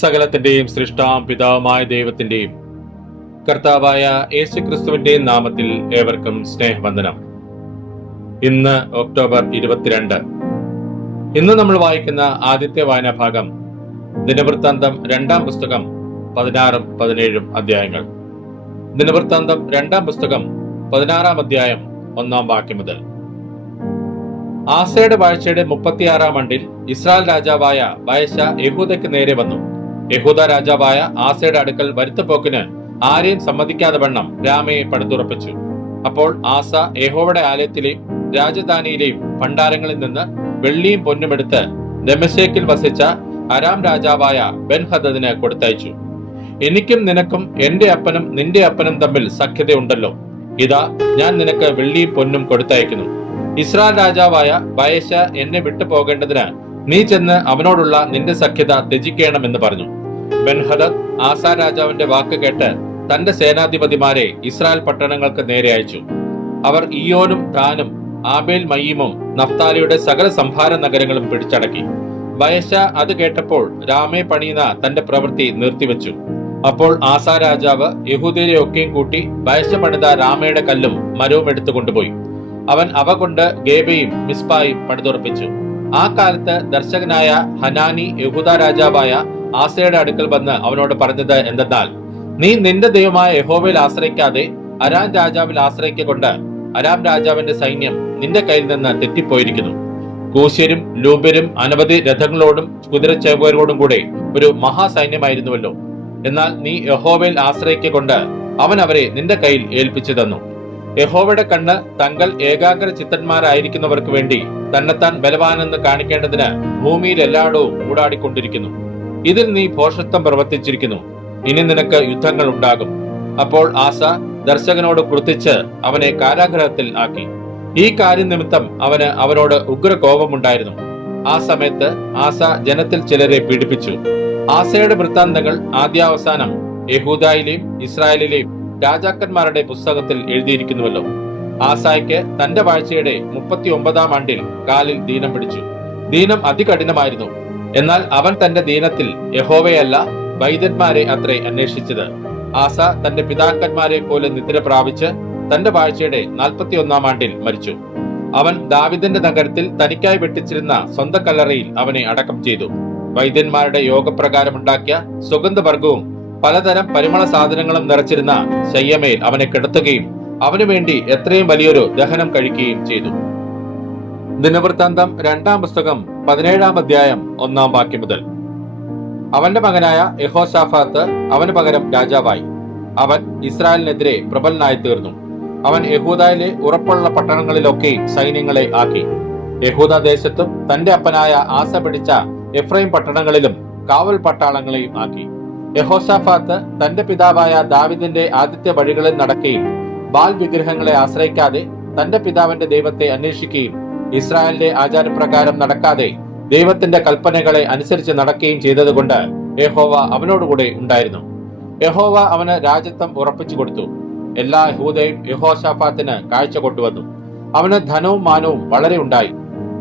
സകലത്തിന്റെയും സൃഷ്ടാം പിതാവുമായ ദൈവത്തിന്റെയും കർത്താവായ യേശുക്രിസ്തുവിന്റെയും നാമത്തിൽ ഏവർക്കും സ്നേഹവന്ദനം. ഇന്ന് ഒക്ടോബർ 22. ഇന്ന് നമ്മൾ വായിക്കുന്ന ആദ്യത്തെ വായനാ ഭാഗം ദിനവൃത്താന്തം 2-ാം പുസ്തകം 16-17 അധ്യായങ്ങൾ. ദിനവൃത്താന്തം 2-ാം പുസ്തകം 16-ാം അധ്യായം 1-ാം വാക്യം മുതൽ. ആസയുടെ വാഴ്ചയുടെ 36-ാം ആണ്ടിൽ ഇസ്രായേൽ രാജാവായ ബയശ യഹൂദയ്ക്ക് നേരെ വന്നു. യഹൂദ രാജാവായ ആസയുടെ അടുക്കൽ വരുത്തപ്പോക്കിന് ആരെയും സമ്മതിക്കാതെ വണ്ണം രാമയെ പടുത്തുറപ്പിച്ചു. അപ്പോൾ ആസ യഹോവയുടെ ആലയത്തിലെയും രാജധാനിയിലെയും ഭണ്ഡാരങ്ങളിൽ നിന്ന് വെള്ളിയും പൊന്നും എടുത്ത് ദമശ്കേക്കിൽ വസിച്ച അരാം രാജാവായ ബെൻഹദദിന് കൊടുത്തയച്ചു. എനിക്കും നിനക്കും എന്റെ അപ്പനും നിന്റെ അപ്പനും തമ്മിൽ സഖ്യതയുണ്ടല്ലോ. ഇതാ, ഞാൻ നിനക്ക് വെള്ളിയും പൊന്നും കൊടുത്തയക്കുന്നു. ഇസ്രായേൽ രാജാവായ ബയശ എന്നെ വിട്ടു പോകേണ്ടതിന് നീ ചെന്ന് അവനോടുള്ള നിന്റെ സഖ്യത ത്യജിക്കണമെന്ന് പറഞ്ഞു. ബെൻഹദദ് ആസ രാജാവിന്റെ വാക്ക് കേട്ട് തന്റെ സേനാധിപതിമാരെ ഇസ്രായേൽ പട്ടണങ്ങൾക്ക് നേരെ അയച്ചു. അവർ ഇയ്യോനും താനും ആബേൽ മയീമും നഫ്താലിയുടെ സകല സംഭാര നഗരങ്ങളും പിടിച്ചടക്കി. ബയശ അത് കേട്ടപ്പോൾ രാമയെ പണിയുന്ന തന്റെ പ്രവൃത്തി നിർത്തിവെച്ചു. അപ്പോൾ ആസ രാജാവ് യഹൂദരെ ഒക്കെയും കൂട്ടി ബയശ പണിത രാമയുടെ കല്ലും മരവും എടുത്തു കൊണ്ടുപോയി. അവൻ അവ കൊണ്ട് ഗേബയും മിസ്പായും പണിതുറപ്പിച്ചു. ആ കാലത്ത് ദർശകനായ ഹനാനി യഹൂദ രാജാവായ ആസയുടെ അടുക്കൽ വന്ന് അവനോട് പറഞ്ഞത് എന്തെന്നാൽ, നീ നിന്റെ ദൈവമായ യഹോവയിൽ ആശ്രയിക്കാതെ അരാം രാജാവിൽ ആശ്രയിക്കൊണ്ട് അരാം രാജാവിന്റെ സൈന്യം നിന്റെ കയ്യിൽ നിന്ന് തെറ്റിപ്പോയിരിക്കുന്നു. കൂശ്യരും ലൂബ്യരും അനവധി രഥങ്ങളോടും കുതിരച്ചേവകരോടും കൂടെ ഒരു മഹാസൈന്യമായിരുന്നുവല്ലോ. എന്നാൽ നീ യഹോവയിൽ ആശ്രയിക്കൊണ്ട് അവൻ അവരെ നിന്റെ കയ്യിൽ ഏൽപ്പിച്ചു തന്നു. യഹോവയുടെ കണ്ണ് തങ്ങൾ ഏകാഗ്ര ചിത്തന്മാരായിരിക്കുന്നവർക്ക് വേണ്ടി തന്നെത്താൻ ബലവാനെന്ന് കാണിക്കേണ്ടതിന് ഭൂമിയിൽ എല്ലായിടവും ഊടാടിക്കൊണ്ടിരിക്കുന്നു. ഇതിൽ നീ ഭോഷത്വം പ്രവർത്തിച്ചിരിക്കുന്നു. ഇനി നിനക്ക് യുദ്ധങ്ങൾ ഉണ്ടാകും. അപ്പോൾ ആസ ദർശകനോട് ക്രുദ്ധിച്ച് അവനെ കാരാഗൃഹത്തിൽ ആക്കി. ഈ കാര്യം നിമിത്തം അവനോട് ഉഗ്രകോപമുണ്ടായിരുന്നു. ആ സമയത്ത് ആസ ജനത്തിൽ ചിലരെ പീഡിപ്പിച്ചു. ആസയുടെ വൃത്താന്തങ്ങൾ ആദ്യാവസാനം യഹൂദയിലെയും ഇസ്രായേലിലെയും രാജാക്കന്മാരുടെ പുസ്തകത്തിൽ എഴുതിയിരിക്കുന്നുവല്ലോ. ആസായ്ക്ക് തന്റെ വാഴ്ചയുടെ 39-ാം ആണ്ടിൽ കാലിൽ ദീനം പിടിച്ചു. ദീനം അതികഠിനമായിരുന്നു. എന്നാൽ അവൻ തന്റെ ദീനത്തിൽ യഹോവയല്ല വൈദ്യന്മാരെ അത്രേ അന്വേഷിച്ചത്. ആസ തന്റെ പിതാക്കന്മാരെ പോലെ നിദ്ര പ്രാപിച്ച് തന്റെ വാഴ്ചയുടെ 41-ാം ആണ്ടിൽ മരിച്ചു. അവൻ ദാവിദിന്റെ നഗരത്തിൽ തനിക്കായി വെട്ടിച്ചിരുന്ന സ്വന്തം കല്ലറയിൽ അവനെ അടക്കം ചെയ്തു. വൈദ്യന്മാരുടെ യോഗപ്രകാരം ഉണ്ടാക്കിയ സുഗന്ധവർഗവും പലതരം പരിമള സാധനങ്ങളും നിറച്ചിരുന്ന ശയ്യമേൽ അവനെ കിടത്തുകയും അവനു വേണ്ടി എത്രയും വലിയൊരു ദഹനം കഴിക്കുകയും ചെയ്തു. ദിനവൃത്താന്തം 2-ാം പുസ്തകം 17-ാം അധ്യായം 1-ാം വാക്യം മുതൽ. അവന്റെ മകനായ യഹോശാഫാത്ത് അവന് പകരം രാജാവായി. അവൻ ഇസ്രായേലിനെതിരെ പ്രബലനായി തീർന്നു. അവൻ യഹൂദയിലെ ഉറപ്പുള്ള പട്ടണങ്ങളിലൊക്കെയും സൈന്യങ്ങളെ ആക്കി. യഹൂദ ദേശത്തും തന്റെ അപ്പനായ ആസ പിടിച്ച എഫ്രൈം പട്ടണങ്ങളിലും കാവൽ പട്ടാളങ്ങളെയും ആക്കി. യഹോശാഫാത്ത് തന്റെ പിതാവായ ദാവിദിന്റെ ആദ്യത്തെ വഴികളിൽ നടക്കുകയും ബാൽ വിഗ്രഹങ്ങളെ ആശ്രയിക്കാതെ തന്റെ പിതാവിന്റെ ദൈവത്തെ അന്വേഷിക്കുകയും ഇസ്രായേലിന്റെ ആചാരപ്രകാരം നടക്കാതെ ദൈവത്തിന്റെ കൽപ്പനകളെ അനുസരിച്ച് നടക്കുകയും ചെയ്തതുകൊണ്ട് യഹോവ അവനോടുകൂടെ ഉണ്ടായിരുന്നു. യഹോവ അവന് രാജ്യത്വം ഉറപ്പിച്ചു കൊടുത്തു. എല്ലാ യഹൂദയും യഹോശാഫാത്തിന് കാഴ്ച കൊണ്ടുവന്നു. അവന് ധനവും മാനവും വളരെ ഉണ്ടായി.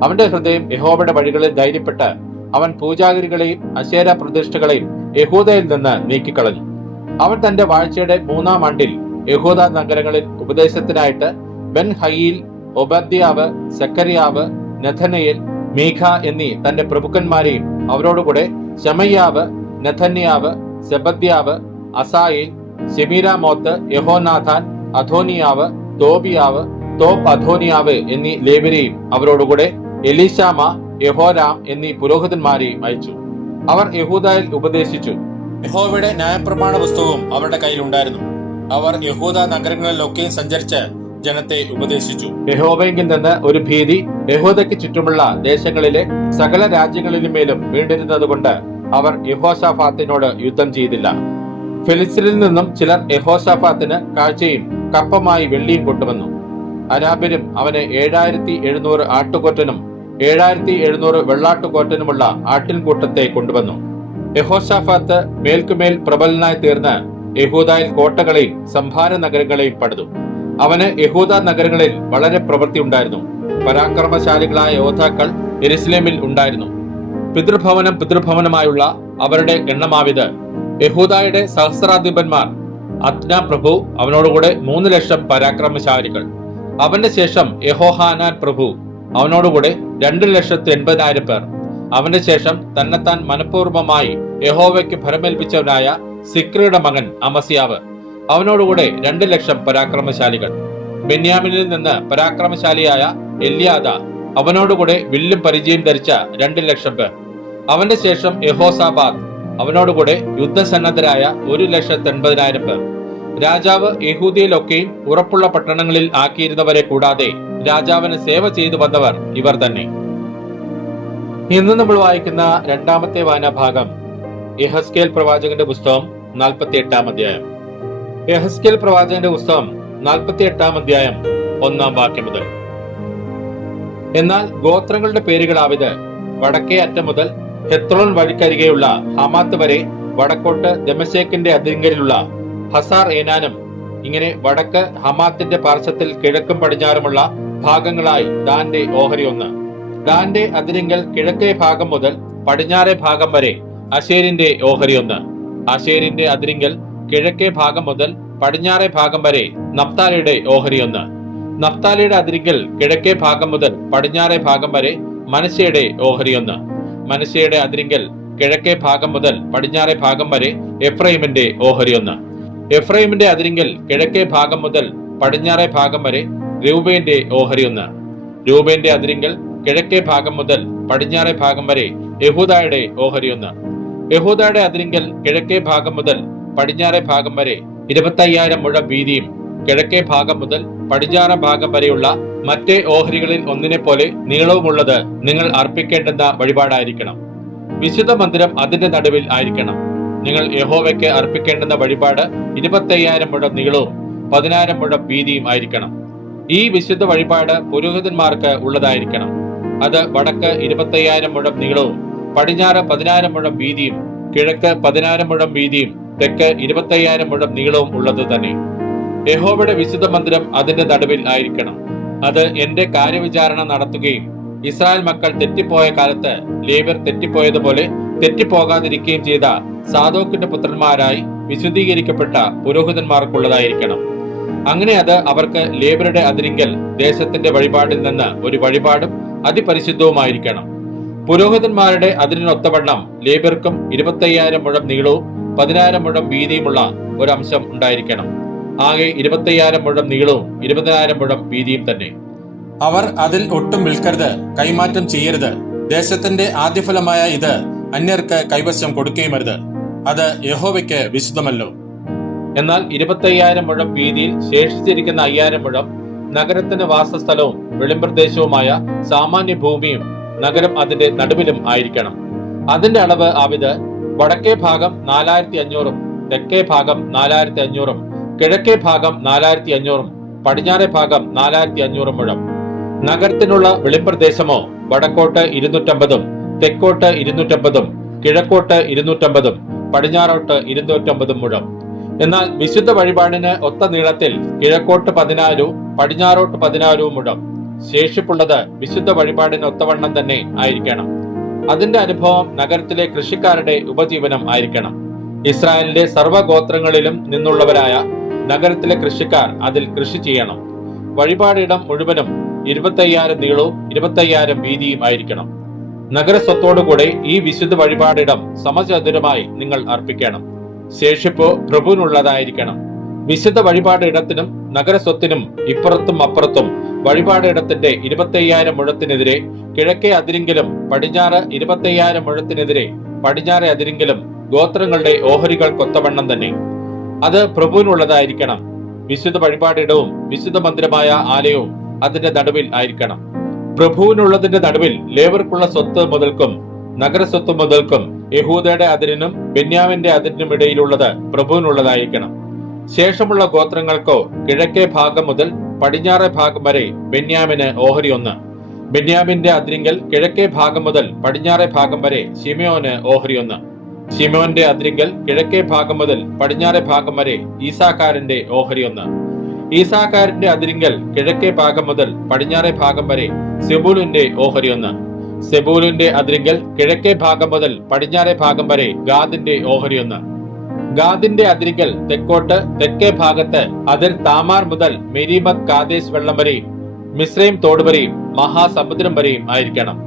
അവന്റെ ഹൃദയം യഹോവയുടെ വഴികളിൽ ധൈര്യപ്പെട്ട് അവൻ പൂജാഗിരികളെയും അശേര പ്രതിഷ്ഠകളെയും യഹൂദയിൽ നിന്ന് നീക്കിക്കളഞ്ഞു. അവൻ തന്റെ വാഴ്ചയുടെ 3-ാം ആണ്ടിൽ യഹൂദ നഗരങ്ങളിൽ ഉപദേശത്തിനായിട്ട് ബെൻ ഹയീൽ, ഒബദ്യാവ്, സെക്കരിയാവ്, നെഥനയേൽ, മീഖ എന്നീ തന്റെ പ്രഭുക്കന്മാരെയും അവരോടുകൂടെ ശമയ്യാവ്, നെഥന്യാവ്, സെബദ്യാവ്, അസായേൽ, ശെമീരാമോത്ത്, യഹോനാഥാൻ, അധോനിയാവ്, തോബിയാവ്, തോപ്പ് അധോനിയാവ് എന്നീ ലേവ്യരെയും അവരോടുകൂടെ എലീശാമ, യഹോരാം എന്നീ പുരോഹിതന്മാരെയും അയച്ചു. അവർ യഹൂദയിൽ ഉപദേശിച്ചു. യഹോവയുടെ ന്യായപ്രമാണ പുസ്തകവും അവരുടെ കയ്യിലുണ്ടായിരുന്നു. അവർ യഹൂദ നഗരങ്ങളിലൊക്കെയും സഞ്ചരിച്ച് ജനത്തെ ഉപദേശിച്ചു. യഹോവയെങ്കിൽ നിന്ന് ഒരു ഭീതി യഹൂദയ്ക്ക് ചുറ്റുമുള്ള ദേശങ്ങളിലെ സകല രാജ്യങ്ങളിലുമേലും വീണ്ടിരുന്നത് കൊണ്ട് അവർ യഹോശാഫാത്തിനോട് യുദ്ധം ചെയ്തില്ല. ഫെലിസ്തീനിൽ നിന്നും ചിലർ യഹോശാഫാത്തിന് കാഴ്ചയും കപ്പമായി വെള്ളിയും കൊണ്ടുവന്നു. അരാബ്യരും അവന് 7700 ആട്ടുകൊറ്റനും 7700 വെള്ളാട്ടുകൊറ്റനുമുള്ള ആട്ടിൻകൂട്ടത്തെ കൊണ്ടുവന്നു. യഹോശാഫാത്ത് മേൽക്കുമേൽ പ്രബലനായി തീർന്ന് യഹൂദയിൽ കോട്ടകളെയും സംഭാര നഗരങ്ങളെയും പണിതു. അവന് യഹൂദ നഗരങ്ങളിൽ വളരെ പ്രവൃത്തി ഉണ്ടായിരുന്നു. പരാക്രമശാലികളായ യോദ്ധാക്കൾ യെരുശലേമിൽ ഉണ്ടായിരുന്നു. പിതൃഭവനമായുള്ള അവരുടെ എണ്ണമാവിത്. യഹൂദായുടെ സഹസ്രാധിപന്മാർ: അദ്ന പ്രഭു, അവനോടുകൂടെ 3,00,000 പരാക്രമശാലികൾ. അവന്റെ ശേഷം യഹോഹാനാൻ പ്രഭു, അവനോടുകൂടെ 2,80,000 പേർ. അവന്റെ ശേഷം തന്നെത്താൻ മനഃപൂർവ്വമായി യഹോവയ്ക്ക് ഭരമേൽപ്പിച്ചവനായ സിക്രിയുടെ മകൻ അമസ്യാവ്, അവനോടുകൂടെ 2,00,000 പരാക്രമശാലികൾ. ബെന്യാമിനിൽ നിന്ന് പരാക്രമശാലിയായ എല്യാദ, അവനോടുകൂടെ വില്ലും പരിചയം ധരിച്ച 2,00,000 പേർ. അവന്റെ ശേഷം യഹോസാബാദ്, അവനോടുകൂടെ യുദ്ധസന്നദ്ധരായ 1,80,000 പേർ. രാജാവ് യഹൂദിയയിലൊക്കെയും ഉറപ്പുള്ള പട്ടണങ്ങളിൽ ആക്കിയിരുന്നവരെ കൂടാതെ രാജാവിന് സേവ ചെയ്തു വന്നവർ ഇവർ തന്നെ. ഇന്ന് നമ്മൾ വായിക്കുന്ന രണ്ടാമത്തെ വായനാഭാഗം യെഹെസ്കേൽ പ്രവാചകന്റെ പുസ്തകം 48-ാം അധ്യായം. യെഹെസ്കേൽ പ്രവാചകന്റെ പുസ്തകം 48-ാം അധ്യായം 1-ാം വാക്യം മുതൽ. എന്നാൽ ഗോത്രങ്ങളുടെ പേരുകളാവിത്: വടക്കേ അറ്റം മുതൽ ഹെത്രോൻ വഴിക്കരികെയുള്ള ഹമാത്ത് വരെ, വടക്കോട്ട് ദമശേക്കിന്റെ അതിരിങ്കലുള്ള ഹസാർ ഏനാനും, ഇങ്ങനെ വടക്ക് ഹമാത്തിന്റെ പാർശ്വത്തിൽ കിഴക്കും പടിഞ്ഞാറുമുള്ള ഭാഗങ്ങളായി ദാന്റെ ഓഹരി 1. ദാന്റെ അതിരിങ്കൽ കിഴക്കേ ഭാഗം മുതൽ പടിഞ്ഞാറേ ഭാഗം വരെ അശേരിന്റെ ഓഹരി 1. അശേരിന്റെ അതിരിങ്കൽ കിഴക്കേ ഭാഗം മുതൽ പടിഞ്ഞാറേ ഭാഗം വരെ നഫ്താലിയുടെ ഓഹരി 1. നഫ്താലിയുടെ അതിരിങ്കൽ കിഴക്കേ ഭാഗം മുതൽ പടിഞ്ഞാറേ ഭാഗം വരെ മനശ്ശെയുടെ ഓഹരി 1. മനശ്ശെയുടെ അതിരിങ്കൽ കിഴക്കേ ഭാഗം മുതൽ പടിഞ്ഞാറേ ഭാഗം വരെ എഫ്രൈമിന്റെ ഓഹരി 1. എഫ്രൈമിന്റെ അതിരിങ്കൽ കിഴക്കേ ഭാഗം മുതൽ പടിഞ്ഞാറേ ഭാഗം വരെ രൂബേന്റെ ഓഹരി 1. രൂബേന്റെ അതിരിങ്കൽ കിഴക്കേ ഭാഗം മുതൽ പടിഞ്ഞാറേ ഭാഗം വരെ യഹൂദായുടെ ഓഹരി 1. യഹൂദായുടെ അതിരിങ്കൽ കിഴക്കേ ഭാഗം മുതൽ പടിഞ്ഞാറേ ഭാഗം വരെ 25,000 മുഴം വീതിയും, കിഴക്കേ ഭാഗം മുതൽ പടിഞ്ഞാറേ ഭാഗം വരെയുള്ള മറ്റേ ഓഹരികളിൽ ഒന്നിനെ പോലെ നീളവുമുള്ളത് നിങ്ങൾ അർപ്പിക്കേണ്ടുന്ന വഴിപാടായിരിക്കണം. വിശുദ്ധ മന്ദിരം അതിന്റെ നടുവിൽ ആയിരിക്കണം. നിങ്ങൾ യഹോവയ്ക്ക് അർപ്പിക്കേണ്ടുന്ന വഴിപാട് 25,000 മുഴം നീളവും 10,000 മുഴം വീതിയും ആയിരിക്കണം. ഈ വിശുദ്ധ വഴിപാട് പുരോഹിതന്മാർക്ക് ഉള്ളതായിരിക്കണം. അത് വടക്ക് 25,000 മുഴം നീളവും പടിഞ്ഞാറ് 10,000 മുഴം വീതിയും, കിഴക്ക് 10,000 മുഴം വീതിയും, തെക്ക് 25,000 മുഴം നീളവും ഉള്ളത് തന്നെ. യഹോവയുടെ വിശുദ്ധ മന്ദിരം അതിന്റെ നടുവിൽ ആയിരിക്കണം. അത് എന്റെ കാര്യവിചാരണ നടത്തുകയും ഇസ്രായേൽ മക്കൾ തെറ്റിപ്പോയ കാലത്ത് ലേവ്യർ തെറ്റിപ്പോയതുപോലെ തെറ്റിപ്പോകാതിരിക്കുകയും ചെയ്ത സാദോക്കിന്റെ പുത്രന്മാരായി വിശുദ്ധീകരിക്കപ്പെട്ട പുരോഹിതന്മാർക്കുള്ളതായിരിക്കണം. അങ്ങനെ അത് അവർക്ക് ലേവ്യരുടെ അതിരിങ്കൽ ദേശത്തിന്റെ വഴിപാടിൽ നിന്ന് ഒരു വഴിപാടും അതിപരിശുദ്ധവുമായിരിക്കണം. പുരോഹിതന്മാരുടെ അതിരിനൊത്തവണ്ണം ലേവ്യർക്കും 25,000 മുഴം നീളവും 10,000 മുഴം വീതിയുമുള്ള ഒരു അംശം ഉണ്ടായിരിക്കണം. ആകെ 25,000 മുഴം നീളവും 20,000 മുഴം വീതിയും തന്നെ. അവർ അതിൽ ഒട്ടും വിൽക്കരുത്, കൈമാറ്റം ചെയ്യരുത്. ദേശത്തിന്റെ ആദ്യഫലമായ ഇത് അന്യർക്ക് കൈവശം കൊടുക്കുകയുമരുത്. അത് യഹോവയ്ക്ക് വിശുദ്ധമല്ലോ. എന്നാൽ 25,000 മുഴം വീതിയിൽ ശേഷിച്ചിരിക്കുന്ന 5,000 മുഴം നഗരത്തിന് വാസസ്ഥലവും വെളിമ്പ്രദേശവുമായ സാമാന്യ ഭൂമിയും നഗരം അതിന്റെ നടുവിലും ആയിരിക്കണം. അതിന്റെ അളവ് ആവിത്: വടക്കേ ഭാഗം 4,500, തെക്കേ ഭാഗം 4,500, കിഴക്കേ ഭാഗം 4,500, പടിഞ്ഞാറേ ഭാഗം 4,500 മുഴം. നഗരത്തിനുള്ള വെളിമ്പ്രദേശമോ വടക്കോട്ട് 250, തെക്കോട്ട് 250, കിഴക്കോട്ട് 250, പടിഞ്ഞാറോട്ട് 250 മുഴം. എന്നാൽ വിശുദ്ധ വഴിപാടിന് ഒത്ത നീളത്തിൽ കിഴക്കോട്ട് 14, പടിഞ്ഞാറോട്ട് 14 മുഴം. ശേഷിപ്പുള്ളത് വിശുദ്ധ വഴിപാടിന് ഒത്തവണ്ണം തന്നെ ആയിരിക്കണം. അതിന്റെ അനുഭവം നഗരത്തിലെ കൃഷിക്കാരുടെ ഉപജീവനം ആയിരിക്കണം. ഇസ്രായേലിന്റെ സർവ്വഗോത്രങ്ങളിലും നിന്നുള്ളവരായ നഗരത്തിലെ കൃഷിക്കാർ അതിൽ കൃഷി ചെയ്യണം. വഴിപാടിടം മുഴുവനും 25,000 നീളവും 25,000 വീതിയും ആയിരിക്കണം. നഗരസ്വത്തോടുകൂടെ ഈ വിശുദ്ധ വഴിപാടിടം സമചതുരമായി നിങ്ങൾ അർപ്പിക്കണം. ശേഷിപ്പ് പ്രഭുവിനുള്ളതായിരിക്കണം. വിശുദ്ധ വഴിപാടിടത്തിനും നഗരസ്വത്തിനും ഇപ്പുറത്തും അപ്പുറത്തും വഴിപാടിടത്തിന്റെ 25,000 മുഴത്തിനെതിരെ കിഴക്കേ അതിരിങ്കിലും പടിഞ്ഞാറ് 25,000 മുഴത്തിനെതിരെ പടിഞ്ഞാറേ അതിരിങ്കിലും ഗോത്രങ്ങളുടെ ഓഹരികൾക്കൊത്തവണ്ണം തന്നെ. അത് പ്രഭുവിനുള്ളതായിരിക്കണം. വിശുദ്ധ വഴിപാടിടവും വിശുദ്ധ മന്ദിരമായ ആലയവും അതിന്റെ നടുവിൽ ആയിരിക്കണം. പ്രഭുവിനുള്ളതിന്റെ നടുവിൽ ലേവർക്കുള്ള സ്വത്ത് മുതൽക്കും നഗരസ്വത്ത് മുതൽക്കും യഹൂദയുടെ അതിരിനും ബെന്യാമിന്റെ അതിരിനും ഇടയിലുള്ളത് പ്രഭുവിനുള്ളതായിരിക്കണം. ശേഷമുള്ള ഗോത്രങ്ങൾക്കോ കിഴക്കേ ഭാഗം മുതൽ പടിഞ്ഞാറേ ഭാഗം വരെ ബെന്യാമിന് ഓഹരി 1. ബെന്യാമിന്റെ അതിരിങ്കൽ കിഴക്കേ ഭാഗം മുതൽ പടിഞ്ഞാറേ ഭാഗം വരെ ശിമയോന് ഓഹരി 1. ശിമയോന്റെ അതിരിങ്കൽ കിഴക്കേ ഭാഗം മുതൽ പടിഞ്ഞാറേ ഭാഗം വരെ ഈസാക്കാരന്റെ ഓഹരി 1. ഈസാക്കാരന്റെ അതിരിങ്കൽ കിഴക്കേ ഭാഗം മുതൽ പടിഞ്ഞാറേ ഭാഗം വരെ സെബൂലൂന്റെ ഓഹരി 1. സെബൂലിന്റെ അതിരിങ്കൽ കിഴക്കേ ഭാഗം മുതൽ പടിഞ്ഞാറേ ഭാഗം വരെ ഗാദിന്റെ ഓഹരിയൊന്ന്. ഗാദിന്റെ അതിരിങ്കൽ തെക്കോട്ട് തെക്കേ ഭാഗത്ത് അതിർ താമാർ മുതൽ മെരീബത്ത് കാദേശ് വെള്ളം വരെയും മിസ്രൈം തോട് വരെയും മഹാസമുദ്രം വരെയും ആയിരിക്കണം.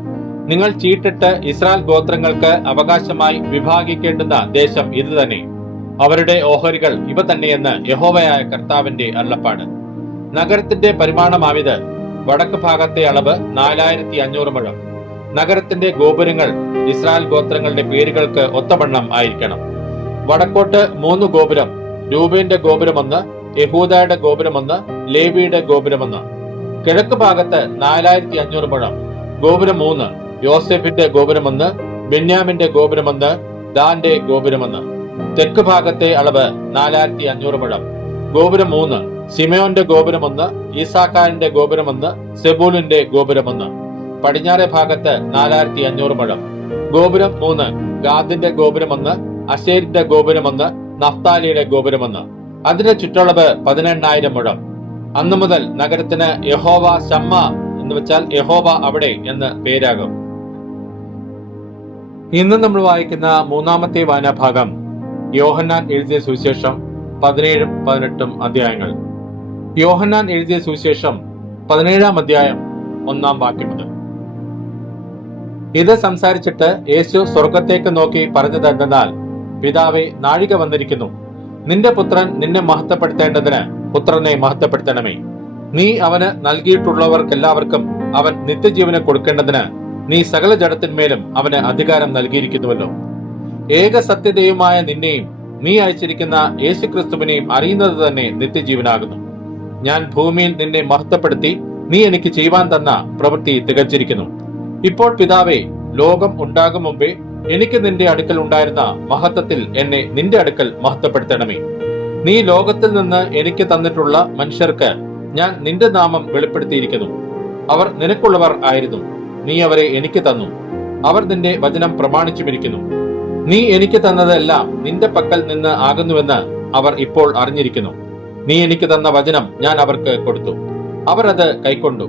നിങ്ങൾ ചീട്ടിട്ട് ഇസ്രായേൽ ഗോത്രങ്ങൾക്ക് അവകാശമായി വിഭാഗിക്കേണ്ടുന്ന ദേശം ഇത് തന്നെ. അവരുടെ ഓഹരികൾ ഇവ തന്നെയെന്ന് യഹോവയായ കർത്താവിന്റെ അരുളപ്പാട്. നഗരത്തിന്റെ പരിമാണമാവിത്: വടക്ക് ഭാഗത്തെ അളവ് 4500 മുഴം. നഗരത്തിന്റെ ഗോപുരങ്ങൾ ഇസ്രായേൽ ഗോത്രങ്ങളുടെ പേരുകൾക്ക് ഒത്തവണ്ണം ആയിരിക്കണം. വടക്കോട്ട് 3 ഗോപുരം: രൂബേന്റെ ഗോപുരമൊന്ന്, യഹൂദയുടെ ഗോപുരമൊന്ന്, ലേവിയുടെ ഗോപുരമൊന്ന്. കിഴക്ക് ഭാഗത്ത് 4500 മുഴം. ഗോപുരം 3: യോസെഫിന്റെ ഗോപുരമൊന്ന്, ബെന്യാമിന്റെ ഗോപുരമൊന്ന്, ദാന്റെ ഗോപുരമൊന്ന്. തെക്ക് ഭാഗത്തെ അളവ് 4500 മുഴം. ഗോപുരം 3: ശിമയോന്റെ ഗോപുരമൊന്ന്, ഈസാക്കാരിന്റെ ഗോപുരമൊന്ന്, സെബൂലിന്റെ ഗോപുരമൊന്ന്. പടിഞ്ഞാറേ ഭാഗത്ത് 4500 മുഴം. ഗോപുരം 3: ഗാദിന്റെ ഗോപുരമൊന്ന്, അശേരിന്റെ ഗോപുരമൊന്ന്, നഫ്താലിയുടെ ഗോപുരമൊന്ന്. അതിന്റെ ചുറ്റളവ് 18000 മുഴം. അന്നു മുതൽ നഗരത്തിന് യഹോവ ശമ്മ എന്ന് വെച്ചാൽ യഹോവ അവിടെ എന്ന് പേരാകും. ഇന്ന് നമ്മൾ വായിക്കുന്ന മൂന്നാമത്തെ വായനാഭാഗം യോഹന്നാൻ എഴുതിയ സുവിശേഷം 17ഉം 18ഉം അധ്യായങ്ങൾ. യോഹന്നാൻ എഴുതിയ സുവിശേഷം 17-ാം അധ്യായം 1-ാം വാക്യം മുതൽ. ഇത് സംസാരിച്ചിട്ട് യേശു സ്വർഗത്തേക്ക് നോക്കി പറഞ്ഞതെന്തെന്നാൽ, പിതാവേ, നാഴിക വന്നിരിക്കുന്നു. നിന്റെ പുത്രൻ നിന്നെ മഹത്വപ്പെടുത്തേണ്ടതിന് പുത്രനെ മഹത്വപ്പെടുത്തണമേ. നീ അവന് നൽകിയിട്ടുള്ളവർക്കെല്ലാവർക്കും അവൻ നിത്യജീവനെ കൊടുക്കേണ്ടതിന് നീ സകല ജഡത്തിന്മേലും അവന് അധികാരം നൽകിയിരിക്കുന്നുവല്ലോ. ഏക സത്യദൈവമായ നിന്നെയും നീ അയച്ചിരിക്കുന്ന യേശുക്രിസ്തുവിനെയും അറിയുന്നത് തന്നെ നിത്യജീവനാകുന്നു. ഞാൻ ഭൂമിയിൽ നിന്നെ മഹത്വപ്പെടുത്തി നീ എനിക്ക് ചെയ്യുവാൻ തന്ന പ്രവൃത്തി തികച്ചിരിക്കുന്നു. ഇപ്പോൾ പിതാവേ, ലോകം ഉണ്ടാകും മുമ്പേ എനിക്ക് നിന്റെ അടുക്കൽ ഉണ്ടായിരുന്ന മഹത്വത്തിൽ എന്നെ നിന്റെ അടുക്കൽ മഹത്വപ്പെടുത്തണമേ. നീ ലോകത്തിൽ നിന്ന് എനിക്ക് തന്നിട്ടുള്ള മനുഷ്യർക്ക് ഞാൻ നിന്റെ നാമം വെളിപ്പെടുത്തിയിരിക്കുന്നു. അവർ നിനക്കുള്ളവർ ആയിരുന്നു. നീ അവരെ എനിക്ക് തന്നു. അവർ നിന്റെ വചനം പ്രമാണിച്ചുമിരിക്കുന്നു. നീ എനിക്ക് തന്നതെല്ലാം നിന്റെ പക്കൽ നിന്ന് ആകുന്നുവെന്ന് അവർ ഇപ്പോൾ അറിഞ്ഞിരിക്കുന്നു. നീ എനിക്ക് തന്ന വചനം ഞാൻ അവർക്ക് കൊടുത്തു. അവർ അത് കൈക്കൊണ്ടു.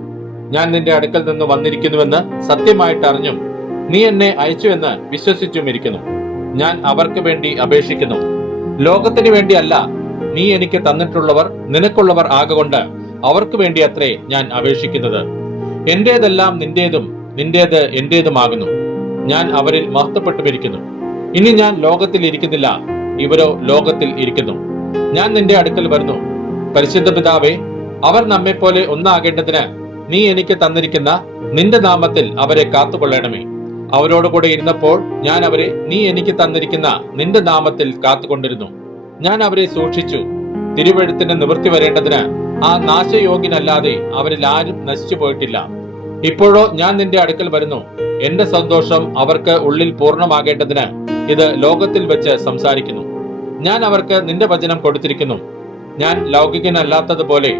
ഞാൻ നിന്റെ അടുക്കൽ നിന്ന് വന്നിരിക്കുന്നുവെന്ന് സത്യമായിട്ട് അറിഞ്ഞും നീ എന്നെ അയച്ചുവെന്ന് വിശ്വസിച്ചുമിരിക്കുന്നു. ഞാൻ അവർക്ക് വേണ്ടി അപേക്ഷിക്കുന്നു. ലോകത്തിന് വേണ്ടിയല്ല, നീ എനിക്ക് തന്നിട്ടുള്ളവർ നിനക്കുള്ളവർ ആകൊണ്ട് അവർക്ക് വേണ്ടി അത്രേ ഞാൻ അപേക്ഷിക്കുന്നത്. എന്റേതെല്ലാം നിന്റേതും നിന്റേത് എന്റേതുമാകുന്നു. ഞാൻ അവരിൽ മഹത്വപ്പെട്ടുമിരിക്കുന്നു. ഇനി ഞാൻ ലോകത്തിൽ ഇരിക്കുന്നില്ല, ഇവരോ ലോകത്തിൽ ഇരിക്കുന്നു. ഞാൻ നിന്റെ അടുക്കൽ വരുന്നു. പരിശുദ്ധ പിതാവേ, അവർ നമ്മെപ്പോലെ ഒന്നാകേണ്ടതിന് നീ എനിക്ക് തന്നിരിക്കുന്ന നിന്റെ നാമത്തിൽ അവരെ കാത്തുകൊള്ളണമേ. അവരോടുകൂടെ ഇരുന്നപ്പോൾ ഞാൻ അവരെ നീ എനിക്ക് തന്നിരിക്കുന്ന നിന്റെ നാമത്തിൽ കാത്തുകൊണ്ടിരുന്നു. ഞാൻ അവരെ സൂക്ഷിച്ചു. തിരുവെഴുത്തിന് നിവൃത്തി വരേണ്ടതിന് ആ നാശയോഗ്യനല്ലാതെ അവരിൽ ആരും നശിച്ചു പോയിട്ടില്ല. ഇപ്പോഴോ ഞാൻ നിന്റെ അടുക്കൽ വരുന്നു. എന്റെ സന്തോഷം അവർക്ക് ഉള്ളിൽ പൂർണ്ണമാകേണ്ടതിന് ഇത് ലോകത്തിൽ വെച്ച് സംസാരിക്കുന്നു. ഞാൻ അവർക്ക് നിന്റെ വചനം കൊടുത്തിരിക്കുന്നു. ഞാൻ ലൗകികനല്ലാത്തതുപോലെ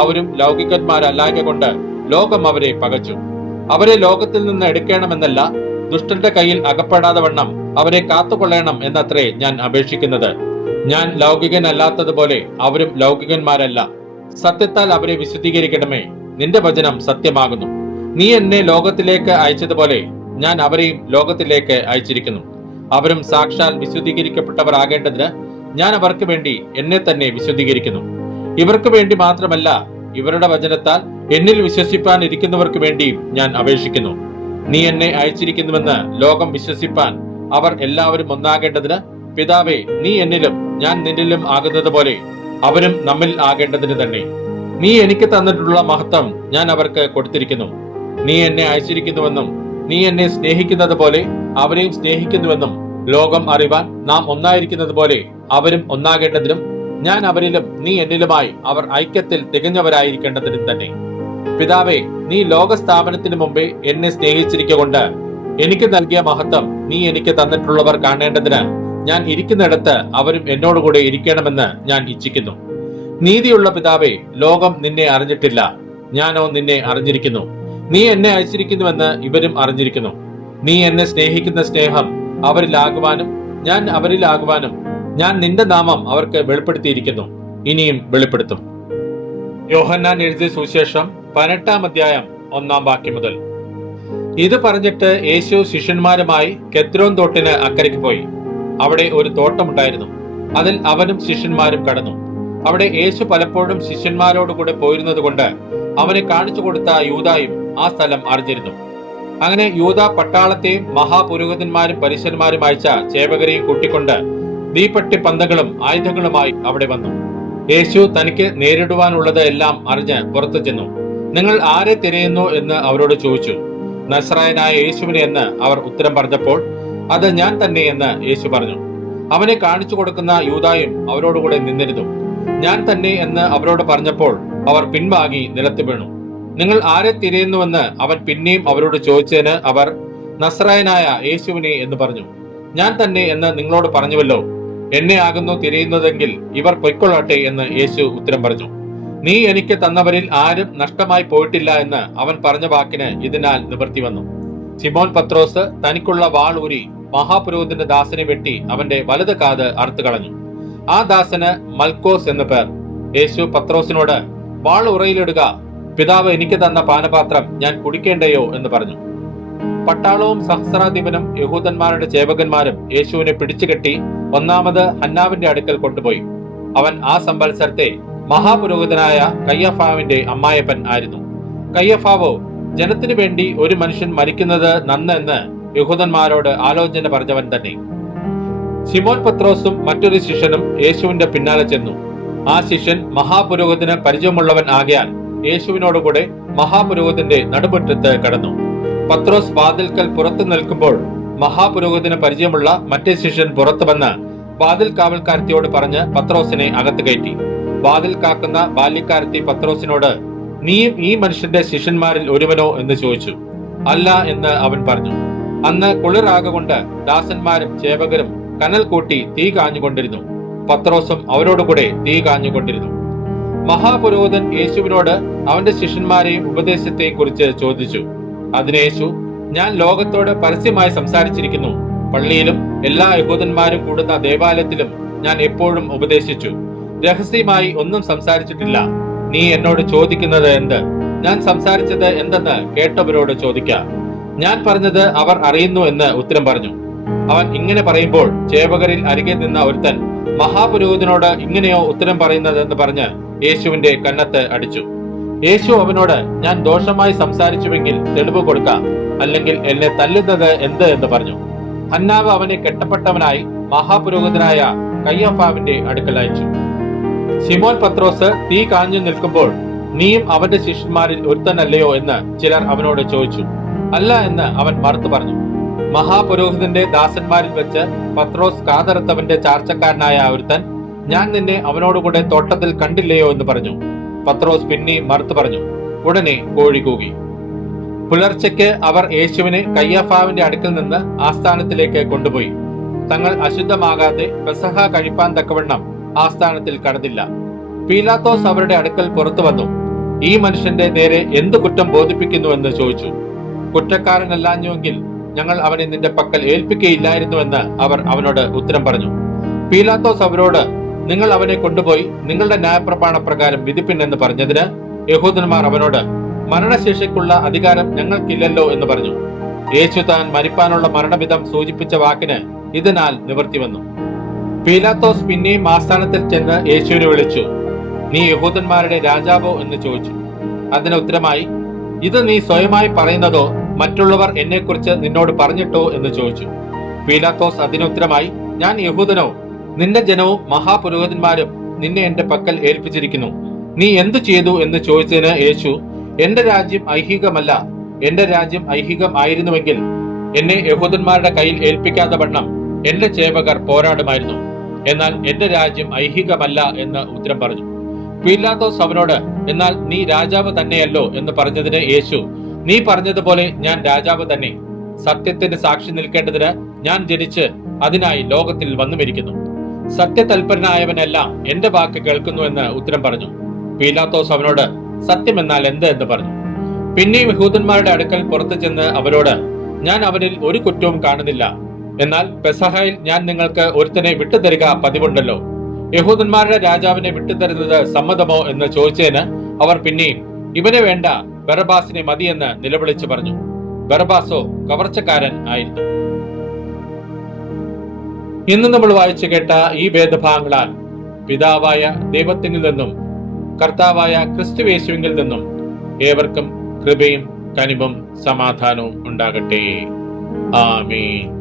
അവരും ലൗകികന്മാരല്ലായ്ക കൊണ്ട് ലോകം അവരെ പകച്ചു. അവരെ ലോകത്തിൽ നിന്ന് എടുക്കണമെന്നല്ല, ദുഷ്ടന്റെ കയ്യിൽ അകപ്പെടാതെ വണ്ണം അവരെ കാത്തുകൊള്ളണം എന്നത്രേ ഞാൻ അപേക്ഷിക്കുന്നത്. ഞാൻ ലൗകികനല്ലാത്തതുപോലെ അവരും ലൗകികന്മാരല്ല. സത്യത്താൽ അവരെ വിശുദ്ധീകരിക്കണമേ. നിന്റെ വചനം സത്യമാകുന്നു. നീ എന്നെ ലോകത്തിലേക്ക് അയച്ചതുപോലെ ഞാൻ അവരെയും ലോകത്തിലേക്ക് അയച്ചിരിക്കുന്നു. അവരും സാക്ഷാൽ വിശുദ്ധീകരിക്കപ്പെട്ടവർ ആകേണ്ടതിന് ഞാൻ അവർക്ക് വേണ്ടി എന്നെ തന്നെ വിശുദ്ധീകരിക്കുന്നു. ഇവർക്ക് വേണ്ടി മാത്രമല്ല, ഇവരുടെ വചനത്താൽ എന്നിൽ വിശ്വസിപ്പാൻ ഇരിക്കുന്നവർക്ക് വേണ്ടിയും ഞാൻ അപേക്ഷിക്കുന്നു. നീ എന്നെ അയച്ചിരിക്കുന്നുവെന്ന് ലോകം വിശ്വസിപ്പാൻ അവർ എല്ലാവരും ഒന്നാകേണ്ടതിന് പിതാവേ, നീ എന്നിലും ഞാൻ നിന്നിലും ആകുന്നത് പോലെ അവരും നമ്മിൽ ആകേണ്ടതിന് തന്നെ. നീ എനിക്ക് തന്നിട്ടുള്ള മഹത്വം ഞാൻ അവർക്ക് കൊടുത്തിരിക്കുന്നു. നീ എന്നെ അയച്ചിരിക്കുന്നുവെന്നും നീ എന്നെ സ്നേഹിക്കുന്നത് പോലെ അവരെയും സ്നേഹിക്കുന്നുവെന്നും ലോകം അറിവാൻ നാം ഒന്നായിരിക്കുന്നത് പോലെ അവരും ഒന്നാകേണ്ടതിനും ഞാൻ അവരിലും നീ എന്നിലുമായി അവർ ഐക്യത്തിൽ തികഞ്ഞവരായിരിക്കേണ്ടതിനും തന്നെ. പിതാവേ, നീ ലോകസ്ഥാപനത്തിന് മുമ്പേ എന്നെ സ്നേഹിച്ചിരിക്കൊണ്ട് എനിക്ക് നൽകിയ മഹത്വം നീ എനിക്ക് തന്നിട്ടുള്ളവർ കാണേണ്ടതിന് ഞാൻ ഇരിക്കുന്നിടത്ത് അവരും എന്നോടുകൂടെ ഇരിക്കണമെന്ന് ഞാൻ ഇച്ഛിക്കുന്നു. നീതിയുള്ള പിതാവേ, ലോകം നിന്നെ അറിഞ്ഞിട്ടില്ല, ഞാനോ നിന്നെ അറിഞ്ഞിരിക്കുന്നു. നീ എന്നെ അയച്ചിരിക്കുന്നുവെന്ന് ഇവരും അറിഞ്ഞിരിക്കുന്നു. നീ എന്നെ സ്നേഹിക്കുന്ന സ്നേഹം അവരിലാകുവാനും ഞാൻ അവരിലാകുവാനും ഞാൻ നിന്റെ നാമം അവർക്ക് വെളിപ്പെടുത്തിയിരിക്കുന്നു, ഇനിയും വെളിപ്പെടുത്തും. യോഹന്നാൻ എഴുതിയ സുവിശേഷം 18-ാം അധ്യായം 1-ാം വാക്യം മുതൽ. ഇത് പറഞ്ഞിട്ട് യേശു ശിഷ്യന്മാരുമായി കെദ്രോൻ തോട്ടിന് അക്കരയ്ക്ക് പോയി. അവിടെ ഒരു തോട്ടമുണ്ടായിരുന്നു. അതിൽ അവനും ശിഷ്യന്മാരും കടന്നു. അവിടെ യേശു പലപ്പോഴും ശിഷ്യന്മാരോടുകൂടെ പോയിരുന്നത് കൊണ്ട് അവനെ കാണിച്ചു കൊടുത്ത യൂദായും ആ സ്ഥലം അറിഞ്ഞിരുന്നു. അങ്ങനെ യൂദാ പട്ടാളത്തെയും മഹാപുരോഹിതന്മാരും പരീശന്മാരും അയച്ച ചേവകരെയും കൂട്ടിക്കൊണ്ട് തീപ്പെട്ടി പന്തങ്ങളും ആയുധങ്ങളുമായി അവിടെ വന്നു. യേശു തനിക്ക് നേരിടുവാനുള്ളത് എല്ലാം അറിഞ്ഞ് പുറത്തു ചെന്നു. നിങ്ങൾ ആരെ തിരയുന്നു എന്ന് അവരോട് ചോദിച്ചു. നസ്രായനായ യേശുവിനെ എന്ന് അവർ ഉത്തരം പറഞ്ഞപ്പോൾ അത് ഞാൻ തന്നെ എന്ന് യേശു പറഞ്ഞു. അവനെ കാണിച്ചു കൊടുക്കുന്ന യൂദായും അവരോടുകൂടെ നിന്നിരുന്നു. ഞാൻ തന്നെ എന്ന് അവരോട് പറഞ്ഞപ്പോൾ അവർ പിൻവാങ്ങി നിലത്ത് വീണു. നിങ്ങൾ ആരെ തിരയുന്നുവെന്ന് അവൻ പിന്നെയും അവരോട് ചോദിച്ചതിന് അവർ നസ്രായനായ യേശുവിനെ എന്ന് പറഞ്ഞു. ഞാൻ തന്നെ എന്ന് നിങ്ങളോട് പറഞ്ഞുവല്ലോ. എന്നെ ആകുന്നു തിരയുന്നതെങ്കിൽ ഇവർ പൊയ്ക്കൊള്ളട്ടെ എന്ന് യേശു ഉത്തരം പറഞ്ഞു. നീ എനിക്ക് തന്നവരിൽ ആരും നഷ്ടമായി പോയിട്ടില്ല എന്ന് അവൻ പറഞ്ഞ വാക്കിന് ഇതിനാൽ നിവൃത്തി വന്നു. ശിമോൻ പത്രോസ് തനിക്കുള്ള വാൾ ഊരി മഹാപുരോഹിതന്റെ ദാസനെ വെട്ടി അവന്റെ വലത് കാത് അറുത്തു കളഞ്ഞു. ആ ദാസന് മൽക്കോസ് എന്നു പേർ. യേശു പത്രോസിനോട്, വാൾ ഉറയിലിടുക, പിതാവ് എനിക്ക് തന്ന പാനപാത്രം ഞാൻ കുടിക്കേണ്ടയോ എന്ന് പറഞ്ഞു. പട്ടാളവും സഹസ്രാധിപനും യഹൂദന്മാരുടെ ചേവകന്മാരും യേശുവിനെ പിടിച്ചുകെട്ടി ഒന്നാമത് ഹന്നാവിന്റെ അടുക്കൽ കൊണ്ടുപോയി. അവൻ ആ സംവത്സരത്തെ മഹാപുരോഹിതനായ കയ്യഫാവിന്റെ അമ്മായപ്പൻ ആയിരുന്നു. കയ്യഫാവോ ജനത്തിനു വേണ്ടി ഒരു മനുഷ്യൻ മരിക്കുന്നത് നന്നെന്ന് യഹൂദന്മാരോട് ആലോചന പറഞ്ഞവൻ തന്നെ. ശിമോൻ പത്രോസും മറ്റൊരു ശിഷ്യനും യേശുവിന്റെ പിന്നാലെ ചെന്നു. ആ ശിഷ്യൻ മഹാപുരോഹിതന് പരിചയമുള്ളവൻ ആകയാൽ യേശുവിനോടുകൂടെ മഹാപുരോഹിതന്റെ നടുമുറ്റത്ത് കടന്നു. പത്രോസ് വാതിൽക്കൽ പുറത്തു നിൽക്കുമ്പോൾ മഹാപുരോഹിതന് പരിചയമുള്ള മറ്റേ ശിഷ്യൻ പുറത്തു വന്ന് വാതിൽ കാവൽക്കാരത്തിയോട് പറഞ്ഞ് പത്രോസിനെ അകത്ത് കയറ്റി. വാതിൽ കാക്കുന്ന ബാല്യക്കാരത്തി പത്രോസിനോട്, നീയും ഈ മനുഷ്യന്റെ ശിഷ്യന്മാരിൽ ഒരുവനോ എന്ന് ചോദിച്ചു. അല്ല എന്ന് അവൻ പറഞ്ഞു. അന്ന് കുളിറാകൊണ്ട് ദാസന്മാരും ചേവകരും കനൽ കൂട്ടി തീ കാഞ്ഞുകൊണ്ടിരുന്നു. പത്രോസും അവരോടുകൂടെ തീ കാഞ്ഞുകൊണ്ടിരുന്നു. മഹാപുരോഹിതൻ യേശുവിനോട് അവന്റെ ശിഷ്യന്മാരെയും ഉപദേശത്തെയും കുറിച്ച് ചോദിച്ചു. അതിന് യേശു, ഞാൻ ലോകത്തോട് പരസ്യമായി സംസാരിച്ചിരിക്കുന്നു. പള്ളിയിലും എല്ലാ യഹൂദന്മാരും കൂടുന്ന ദേവാലയത്തിലും ഞാൻ എപ്പോഴും ഉപദേശിച്ചു. രഹസ്യമായി ഒന്നും സംസാരിച്ചിട്ടില്ല. നീ എന്നോട് ചോദിക്കുന്നത് എന്ത്? ഞാൻ സംസാരിച്ചത് എന്തെന്ന് കേട്ടവരോട് ചോദിക്കാം. ഞാൻ പറഞ്ഞത് അവർ അറിയുന്നു എന്ന് ഉത്തരം പറഞ്ഞു. അവൻ ഇങ്ങനെ പറയുമ്പോൾ ചേവകരിൽ അരികെ നിന്ന ഒരുത്തൻ, മഹാപുരോഹിതനോട് ഇങ്ങനെയോ ഉത്തരം പറയുന്നത് എന്ന് പറഞ്ഞ് യേശുവിന്റെ കന്നത്ത് അടിച്ചു. യേശു അവനോട്, ഞാൻ ദോഷമായി സംസാരിച്ചുവെങ്കിൽ തെളിവ് കൊടുക്കാം, അല്ലെങ്കിൽ എന്നെ തല്ലുന്നത് എന്ത് എന്ന് പറഞ്ഞു. ഹന്നാവ് അവനെ കെട്ടപ്പെട്ടവനായി മഹാപുരോഹിതനായ കയ്യഫാവിന്റെ അടുക്കൽ അയച്ചു. ശിമോൻ പത്രോസ് തീ കാഞ്ഞു നിൽക്കുമ്പോൾ, നീയും അവന്റെ ശിഷ്യന്മാരിൽ ഒരുത്തനല്ലയോ എന്ന് ചിലർ അവനോട് ചോദിച്ചു. അല്ല എന്ന് അവൻ മറുത്തു പറഞ്ഞു. മഹാപുരോഹിതന്റെ ദാസന്മാരിൽ വെച്ച് പത്രോസ് കാതറുത്തവന്റെ ചാർച്ചക്കാരനായ ഒരുത്തൻ, ഞാൻ നിന്നെ അവനോടുകൂടെ തോട്ടത്തിൽ കണ്ടില്ലയോ എന്ന് പറഞ്ഞു. പത്രോസ് പിന്നെയും മറുത്തു പറഞ്ഞു. ഉടനെ കോഴി കൂകി. പുലർച്ചയ്ക്ക് അവർ യേശുവിനെ കയ്യഫാവിന്റെ അടുക്കൽ നിന്ന് ആസ്ഥാനത്തിലേക്ക് കൊണ്ടുപോയി. തങ്ങൾ അശുദ്ധമാകാതെ പെസഹ കഴിപ്പാൻ തക്കവണ്ണം ആസ്ഥാനത്തിൽ കടന്നില്ല. പീലാത്തോസ് അവരുടെ അടുക്കൽ പുറത്തു വന്നു. ഈ മനുഷ്യന്റെ നേരെ എന്ത് കുറ്റം ബോധിപ്പിക്കുന്നു എന്ന് ചോദിച്ചു. കുറ്റക്കാരനല്ലാഞ്ഞുവെങ്കിൽ ഞങ്ങൾ അവനെ നിന്റെ പക്കൽ ഏൽപ്പിക്കയില്ലായിരുന്നു എന്ന് അവർ അവനോട് ഉത്തരം പറഞ്ഞു. പീലാത്തോസ് അവരോട്, നിങ്ങൾ അവനെ കൊണ്ടുപോയി നിങ്ങളുടെ ന്യായപ്രമാണ പ്രകാരം വിധിപ്പിൻ എന്ന് പറഞ്ഞതിന് യഹൂദന്മാർ അവനോട്, മരണശിക്ഷയ്ക്കുള്ള അധികാരം ഞങ്ങൾക്കില്ലല്ലോ എന്ന് പറഞ്ഞു. യേശു താൻ മരിപ്പാനുള്ള മരണവിധം സൂചിപ്പിച്ച വാക്കിന് ഇതിനാൽ നിവൃത്തി വന്നു. പീലാത്തോസ് പിന്നെയും ആസ്ഥാനത്തിൽ ചെന്ന് യേശുവിനെ വിളിച്ചു. നീ യഹൂദന്മാരുടെ രാജാവോ എന്ന് ചോദിച്ചു. അതിന് ഉത്തരമായി, ഇത് നീ സ്വയമായി പറയുന്നതോ മറ്റുള്ളവർ എന്നെക്കുറിച്ച് നിന്നോട് പറഞ്ഞിട്ടോ എന്ന് ചോദിച്ചു. പീലാത്തോസ് അതിനുത്തരമായി, ഞാൻ യഹൂദനോ? നിന്റെ ജനവും മഹാപുരോഹിതന്മാരും നിന്നെ എന്റെ പക്കൽ ഏൽപ്പിച്ചിരിക്കുന്നു. നീ എന്തു ചെയ്തു എന്ന് ചോദിച്ചതിന് യേശു, എന്റെ രാജ്യം ഐഹികമല്ല. എന്റെ രാജ്യം ഐഹികം ആയിരുന്നുവെങ്കിൽ എന്നെ യഹൂദന്മാരുടെ കയ്യിൽ ഏൽപ്പിക്കാതെ വണ്ണം എന്റെ ചേവകർ പോരാടുമായിരുന്നു. എന്നാൽ എന്റെ രാജ്യം ഐഹികമല്ല എന്ന് ഉത്തരം പറഞ്ഞു. പീലാത്തോസ് അവനോട്, എന്നാൽ നീ രാജാവ് തന്നെയല്ലോ എന്ന് പറഞ്ഞതിന് യേശു, നീ പറഞ്ഞതുപോലെ ഞാൻ രാജാവ് തന്നെ. സത്യത്തിന് സാക്ഷി നിൽക്കേണ്ടതിന് ഞാൻ ജനിച്ച് അതിനായി ലോകത്തിൽ വന്നുമിരിക്കുന്നു. സത്യതൽപരനായവനെല്ലാം എന്റെ വാക്ക് കേൾക്കുന്നു എന്ന് ഉത്തരം പറഞ്ഞു. പീലാത്തോസ് അവനോട്, സത്യം എന്നാൽ എന്ത് എന്ന് പറഞ്ഞു. പിന്നെയും യഹൂദന്മാരുടെ അടുക്കൽ പുറത്തു ചെന്ന് അവരോട്, ഞാൻ അവനിൽ ഒരു കുറ്റവും കാണുന്നില്ല. എന്നാൽ പെസഹയിൽ ഞാൻ നിങ്ങൾക്ക് ഒരുത്തനെ വിട്ടുതരിക പതിവുണ്ടല്ലോ. യഹൂദന്മാരുടെ രാജാവിനെ വിട്ടുതരുന്നത് സമ്മതമോ എന്ന് ചോദിച്ചതിന് അവർ പിന്നെയും, ഇവനെ വേണ്ട, ബറബ്ബാസിനെ മതിയെന്ന് നിലവിളിച്ചു പറഞ്ഞു. ബർബാസോ കവർച്ചക്കാരൻ ആയിരുന്നു. ഇന്ന് നമ്മൾ വായിച്ചു കേട്ട ഈ വേദഭാഗങ്ങളാൽ പിതാവായ ദൈവത്തിൽ നിന്നും കർത്താവായ ക്രിസ്തുയേശുവിൽ നിന്നും ഏവർക്കും കൃപയും കനിവും സമാധാനവും ഉണ്ടാകട്ടെ. ആമേൻ.